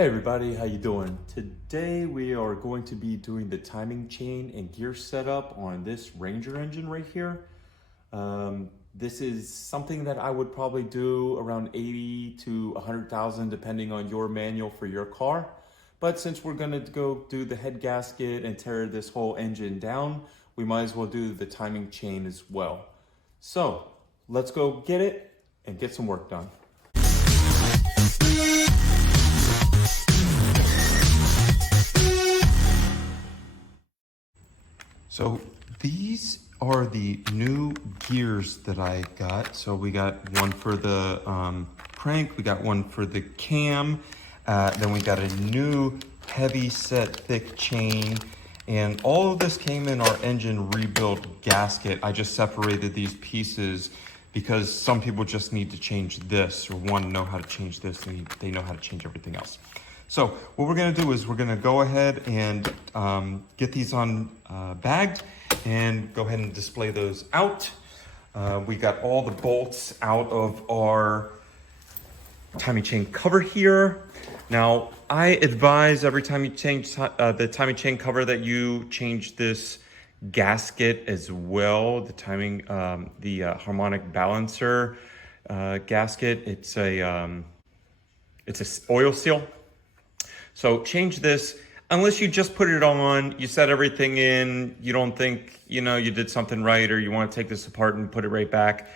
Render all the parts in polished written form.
Hey everybody, how you doing? Today we are going to be doing the timing chain and gear setup on this Ranger engine right here. This is something that I would probably do around 80 to 100,000 depending on your manual for your car. But since we're gonna go do the head gasket and tear this whole engine down, we might as well do the timing chain as well. So let's go get it and get some work done. So these are the new gears that I got. So we got one for the crank, we got one for the cam, then we got a new heavy set thick chain, and all of this came in our engine rebuild gasket. I just separated these pieces because some people just need to change this or want to know how to change this and they know how to change everything else. So what we're gonna do is we're gonna go ahead and get these on bagged and go ahead and display those out. We got all the bolts out of our timing chain cover here. Now, I advise every time you change the timing chain cover that you change this gasket as well. The timing, harmonic balancer gasket. It's a oil seal. So change this, unless you just put it on, you set everything in, you don't think, you did something right, or you want to take this apart and put it right back.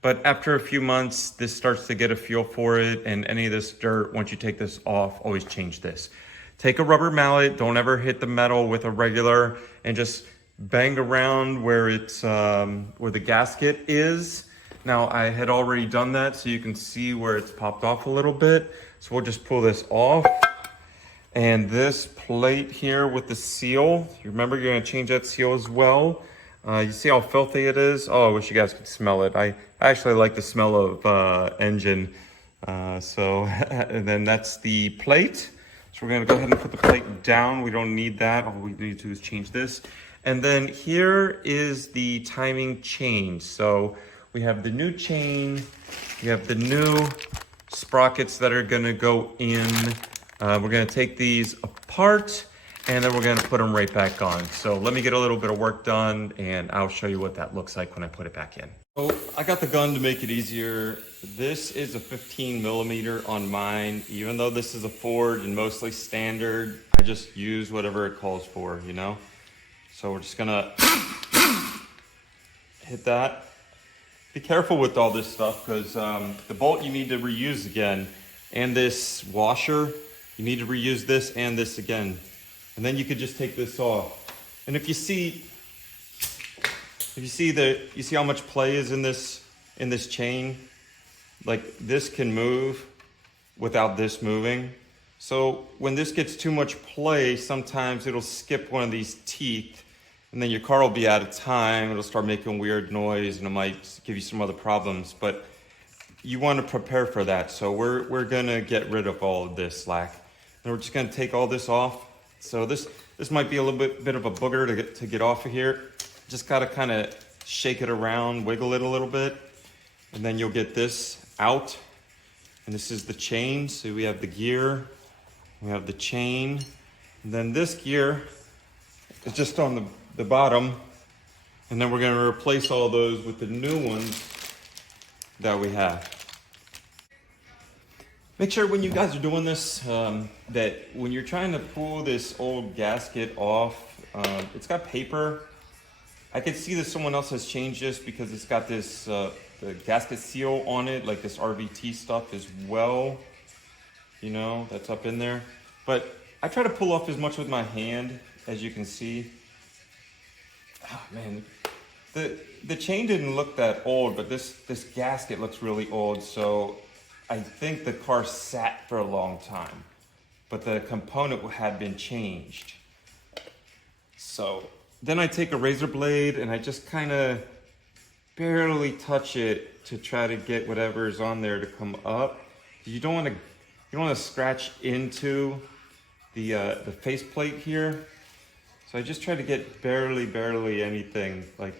But after a few months, this starts to get a feel for it, and any of this dirt, once you take this off, always change this. Take a rubber mallet, don't ever hit the metal with a regular, and just bang around where it's, where the gasket is. Now, I had already done that, so you can see where it's popped off a little bit. So we'll just pull this off. And this plate here with the seal, you remember you're gonna change that seal as well. You see how filthy it is? Oh, I wish you guys could smell it. I actually like the smell of engine. And then that's the plate. So we're gonna go ahead and put the plate down. We don't need that. All we need to do is change this. And then here is the timing chain. So we have the new chain, we have the new sprockets that are gonna go in. We're gonna take these apart and then we're gonna put them right back on. So let me get a little bit of work done and I'll show you what that looks like when I put it back in. So I got the gun to make it easier. This is a 15 millimeter on mine. Even though this is a Ford and mostly standard, I just use whatever it calls for, So we're just gonna hit that. Be careful with all this stuff because the bolt you need to reuse again, and this washer, you need to reuse this and this again. And then you could just take this off. And if you see how much play is in this chain, like this can move without this moving. So when this gets too much play, sometimes it'll skip one of these teeth and then your car will be out of time. It'll start making weird noise and it might give you some other problems, but you want to prepare for that. So we're gonna get rid of all of this slack. And we're just gonna take all this off. So this might be a little bit of a booger to get off of here. Just gotta kind of shake it around, wiggle it a little bit, and then you'll get this out. And this is the chain. So we have the gear, we have the chain, and then this gear is just on the bottom. And then we're gonna replace all those with the new ones that we have. Make sure when you guys are doing this, that when you're trying to pull this old gasket off, it's got paper. I can see that someone else has changed this because it's got this, the gasket seal on it, like this RVT stuff as well. That's up in there. But I try to pull off as much with my hand, as you can see. Oh man, the chain didn't look that old, but this gasket looks really old. So I think the car sat for a long time, but the component had been changed. So then I take a razor blade and I just kind of barely touch it to try to get whatever is on there to come up. You don't want to scratch into the faceplate here. So I just try to get barely anything. Like,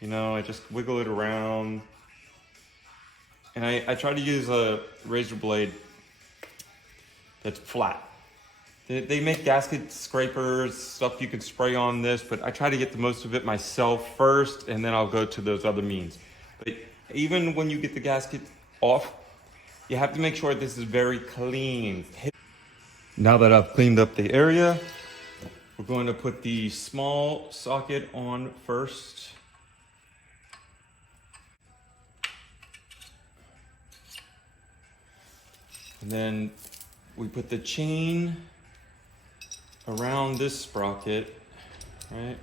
I just wiggle it around. And I try to use a razor blade that's flat. They make gasket scrapers, stuff you can spray on this, but I try to get the most of it myself first, and then I'll go to those other means. But even when you get the gasket off, you have to make sure this is very clean. Now that I've cleaned up the area, we're going to put the small socket on first. And then we put the chain around this sprocket, right?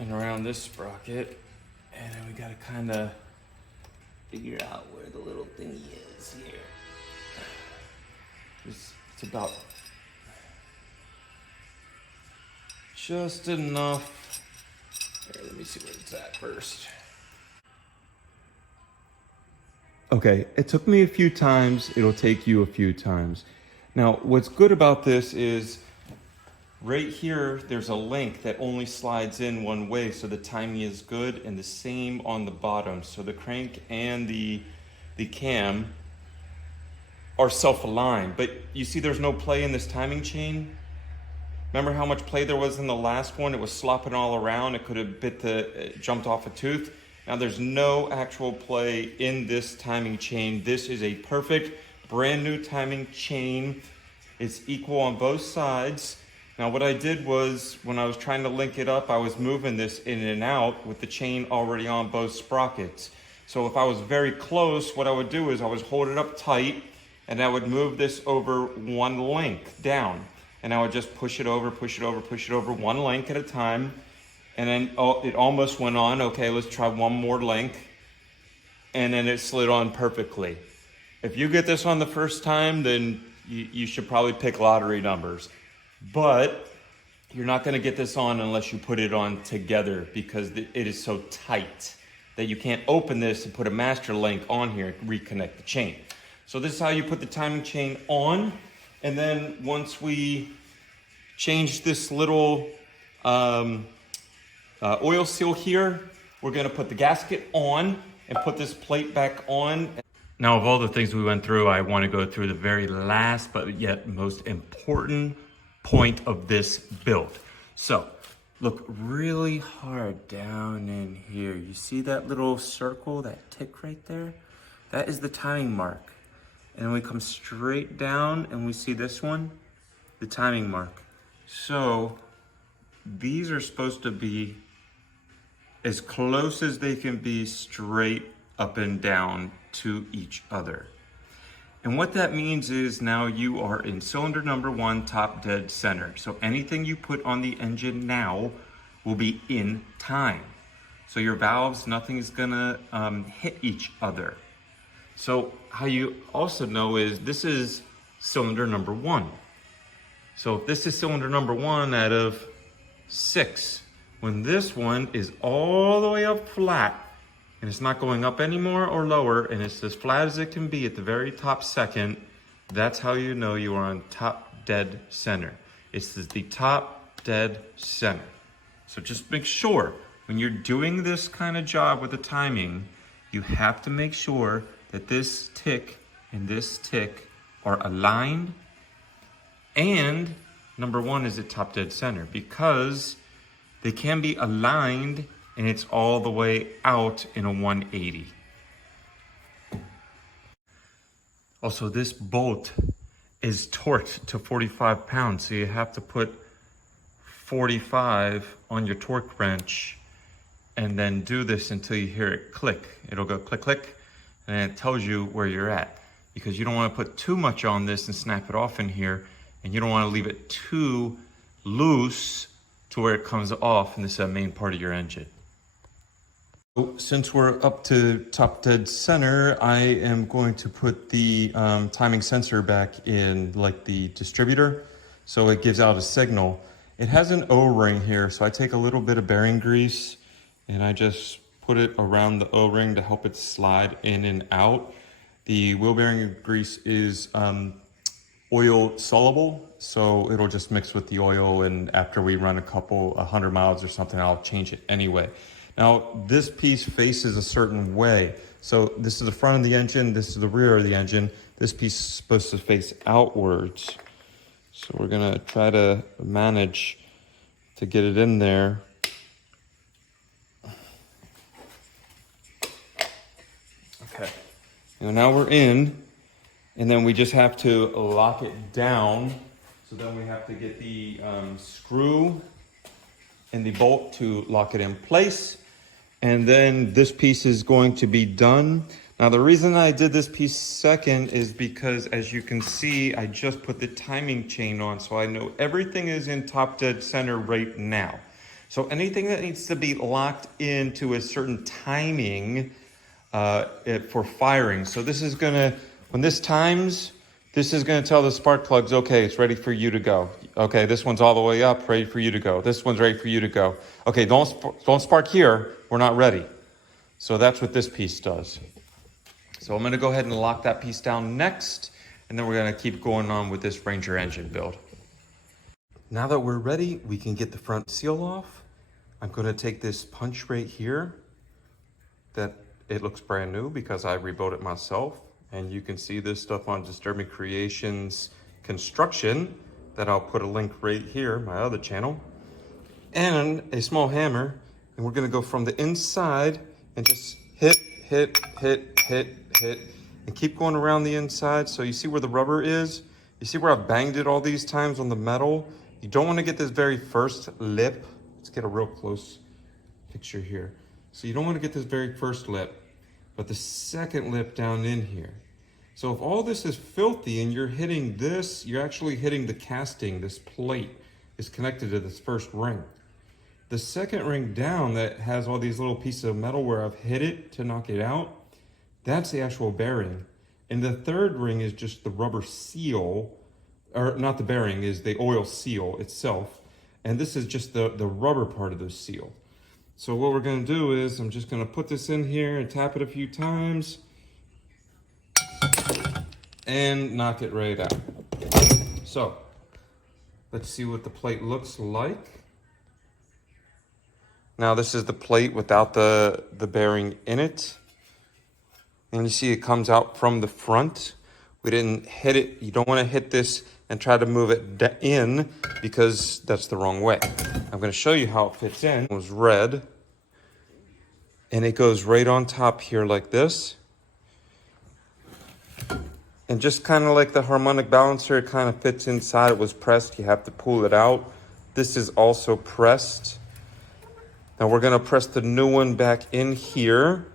And around this sprocket. And then we gotta kinda figure out where the little thingy is here. It's about just enough. Here, let me see where it's at first. Okay, it took me a few times. It'll take you a few times. Now, what's good about this is right here, there's a link that only slides in one way, so the timing is good, and the same on the bottom. So the crank and the cam are self-aligned, but you see there's no play in this timing chain. Remember how much play there was in the last one? It was slopping all around. It could have jumped off a tooth. Now there's no actual play in this timing chain. This is a perfect brand new timing chain. It's equal on both sides. Now what I did was, when I was trying to link it up, I was moving this in and out with the chain already on both sprockets. So if I was very close, what I would do is I would hold it up tight, and I would move this over one link down. And I would just push it over one link at a time. And then it almost went on. Okay, let's try one more link. And then it slid on perfectly. If you get this on the first time, then you should probably pick lottery numbers. But you're not gonna get this on unless you put it on together, because it is so tight that you can't open this and put a master link on here and reconnect the chain. So this is how you put the timing chain on. And then once we change this little oil seal here, we're gonna put the gasket on and put this plate back on. Now, of all the things we went through, I wanna go through the very last but yet most important point of this build. So look really hard down in here. You see that little circle, that tick right there? That is the timing mark. And then we come straight down and we see this one, the timing mark. So these are supposed to be as close as they can be straight up and down to each other. And what that means is now you are in cylinder number 1, top dead center. So anything you put on the engine now will be in time. So your valves, nothing is gonna hit each other. So how you also know is this is cylinder number 1. So if this is cylinder number 1 out of 6, when this one is all the way up flat and it's not going up anymore or lower, and it's as flat as it can be at the very top second, that's how you know you are on top dead center. It's the top dead center. So just make sure when you're doing this kind of job with the timing, you have to make sure that this tick and this tick are aligned, and number 1 is at top dead center, because they can be aligned and it's all the way out in a 180. Also, this bolt is torqued to 45 pounds, so you have to put 45 on your torque wrench and then do this until you hear it click. It'll go click, click, and it tells you where you're at, because you don't want to put too much on this and snap it off in here, and you don't want to leave it too loose to where it comes off, and this is the main part of your engine. So since we're up to top dead center, I am going to put the timing sensor back in, like the distributor, so it gives out a signal. It has an O-ring here, so I take a little bit of bearing grease and I just put it around the O-ring to help it slide in and out. The wheel bearing grease is oil soluble, so it'll just mix with the oil, and after we run a couple 100 miles or something, I'll change it anyway. Now, this piece faces a certain way. So this is the front of the engine, this is the rear of the engine. This piece is supposed to face outwards. So we're gonna try to manage to get it in there. Okay, now we're in, and then we just have to lock it down. So then we have to get the screw and the bolt to lock it in place. And then this piece is going to be done. Now the reason I did this piece second is because, as you can see, I just put the timing chain on, so I know everything is in top dead center right now. So anything that needs to be locked into a certain timing for firing. So this is gonna, when this times, this is gonna tell the spark plugs, okay, it's ready for you to go. Okay, this one's all the way up, ready for you to go. This one's ready for you to go. Okay, don't spark here, we're not ready. So that's what this piece does. So I'm gonna go ahead and lock that piece down next, and then we're gonna keep going on with this Ranger engine build. Now that we're ready, we can get the front seal off. I'm gonna take this punch right here that it looks brand new because I rebuilt it myself. And you can see this stuff on Disturbing Kreationz Construction that I'll put a link right here, my other channel. And a small hammer, and we're gonna go from the inside and just hit, and keep going around the inside. So you see where the rubber is? You see where I've banged it all these times on the metal? You don't wanna get this very first lip. Let's get a real close picture here. So you don't wanna get this very first lip, but the second lip down in here. So if all this is filthy and you're hitting this, you're actually hitting the casting. This plate is connected to this first ring. The second ring down that has all these little pieces of metal where I've hit it to knock it out, that's the actual bearing. And the third ring is just the rubber seal, or not the bearing, is the oil seal itself. And this is just the rubber part of the seal. So what we're gonna do is, I'm just gonna put this in here and tap it a few times and knock it right out. So let's see what the plate looks like. Now this is the plate without the bearing in it. And you see it comes out from the front. We didn't hit it. You don't wanna hit this and try to move it in because that's the wrong way. I'm gonna show you how it fits in. It was red. And it goes right on top here like this. And just kind of like the harmonic balancer, it kind of fits inside. It was pressed, you have to pull it out. This is also pressed. Now we're gonna press the new one back in here.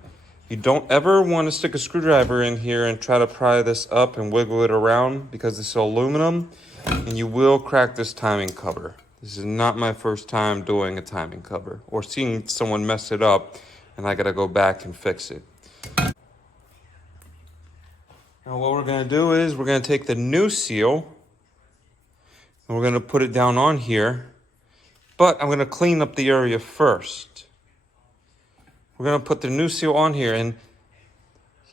You don't ever want to stick a screwdriver in here and try to pry this up and wiggle it around because it's aluminum and you will crack this timing cover. This is not my first time doing a timing cover or seeing someone mess it up and I gotta go back and fix it. Now what we're gonna do is we're gonna take the new seal and we're gonna put it down on here, but I'm gonna clean up the area first. We're gonna put the new seal on here, and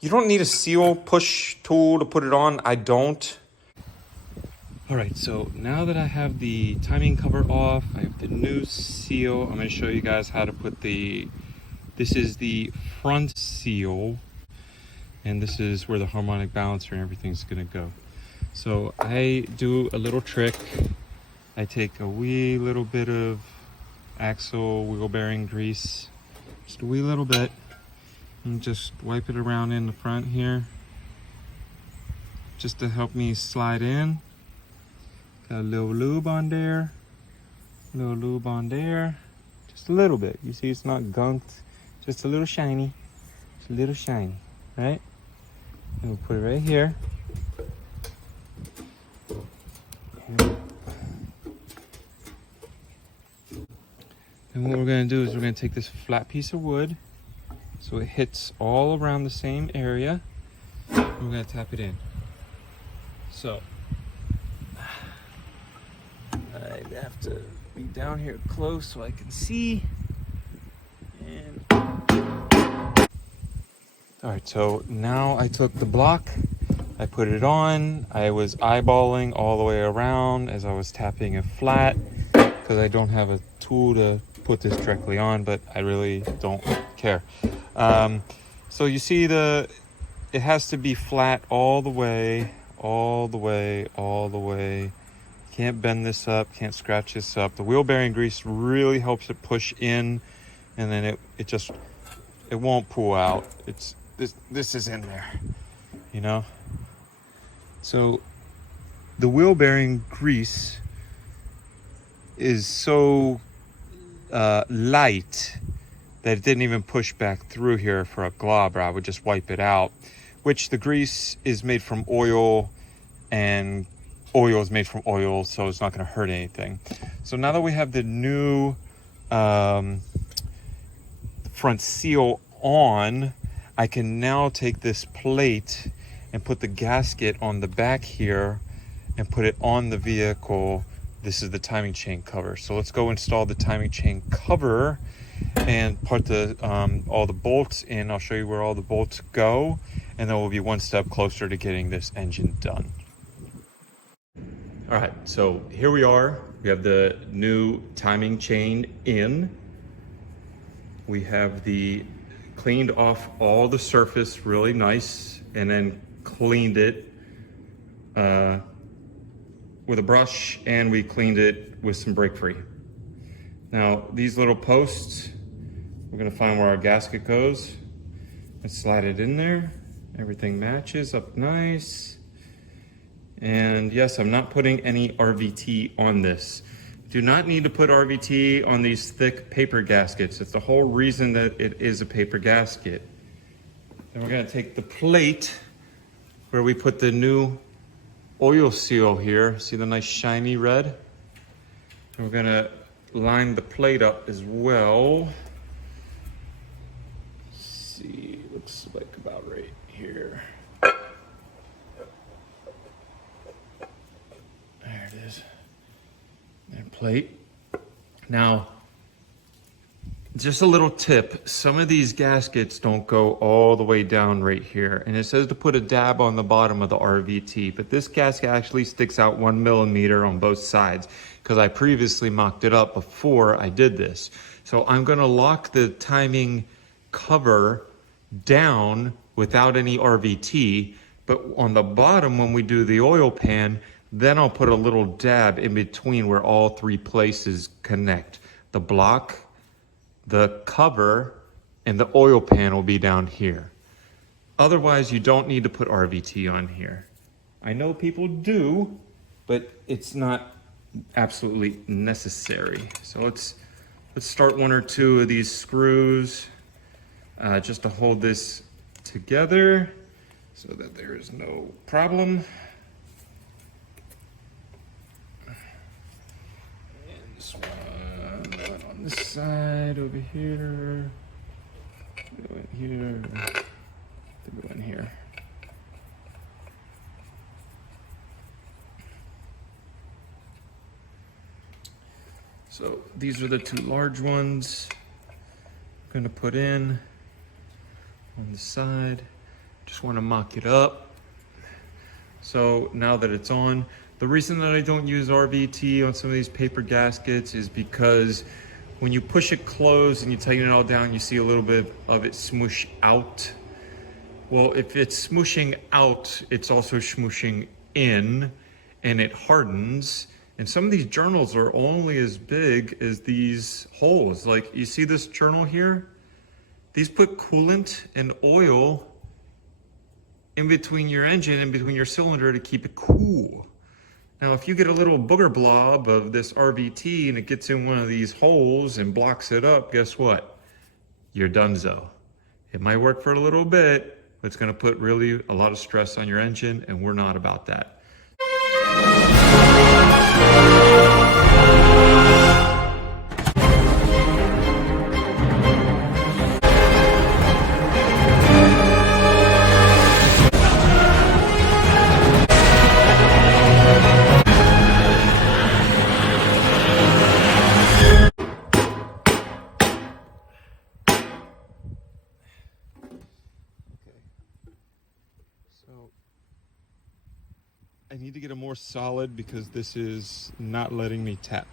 you don't need a seal push tool to put it on. I don't. All right, so now that I have the timing cover off, I have the new seal. I'm gonna show you guys how to put this is the front seal, and this is where the harmonic balancer and everything's gonna go. So I do a little trick. I take a wee little bit of axle wheel bearing grease, just a wee little bit, and just wipe it around in the front here, just to help me slide in. Got a little lube on there, just a little bit. You see it's not gunked, just a little shiny, right? And we'll put it right here. And what we're gonna do is we're gonna take this flat piece of wood so it hits all around the same area. And we're gonna tap it in. So I have to be down here close so I can see. And all right, so now I took the block, I put it on. I was eyeballing all the way around as I was tapping it flat because I don't have a tool to put this directly on, but I really don't care. So you see it has to be flat all the way, all the way, all the way. Can't bend this up, can't scratch this up. The wheel bearing grease really helps it push in, and then it won't pull out. It's this is in there, you know. So the wheel bearing grease is so light that it didn't even push back through here for a glob, or I would just wipe it out, which the grease is made from oil, and oil is made from oil, so it's not going to hurt anything. So now that we have the new front seal on, I can now take this plate and put the gasket on the back here and put it on the vehicle. This is the timing chain cover. So let's go install the timing chain cover and put the all the bolts in. I'll show you where all the bolts go, and then we'll be one step closer to getting this engine done. All right, so here we are. We have the new timing chain in. We have the cleaned off all the surface really nice, and then cleaned it with a brush, and we cleaned it with some brake free. Now these little posts, we're gonna find where our gasket goes and slide it in there. Everything matches up nice. And yes, I'm not putting any RVT on this. Do not need to put RVT on these thick paper gaskets. It's the whole reason that it is a paper gasket. Then we're gonna take the plate where we put the new oil seal here. See the nice shiny red? And we're gonna line the plate up as well. Let's see, looks like about right here. There it is. And plate. Now, just a little tip. Some of these gaskets don't go all the way down right here. And it says to put a dab on the bottom of the RVT, but this gasket actually sticks out 1 millimeter on both sides, because I previously mocked it up before I did this. So I'm gonna lock the timing cover down without any RVT, but on the bottom when we do the oil pan, then I'll put a little dab in between where all three places connect. The block, the cover, and the oil pan will be down here. Otherwise, you don't need to put RVT on here. I know people do, but it's not absolutely necessary. So let's start 1 or 2 of these screws just to hold this together so that there is no problem. And this one on this side over here. Go in here. Go in here. So these are the 2 large ones I'm gonna put in on the side. Just wanna mock it up. So now that it's on, the reason that I don't use RVT on some of these paper gaskets is because when you push it closed and you tighten it all down, you see a little bit of it smoosh out. Well, if it's smooshing out, it's also smooshing in, and it hardens. And some of these journals are only as big as these holes. Like, you see this journal here? These put coolant and oil in between your engine, in between your cylinder, to keep it cool. Now, if you get a little booger blob of this RVT and it gets in one of these holes and blocks it up, guess what? You're donezo. It might work for a little bit, but it's gonna put really a lot of stress on your engine, and we're not about that. So I need to get a more solid because this is not letting me tap.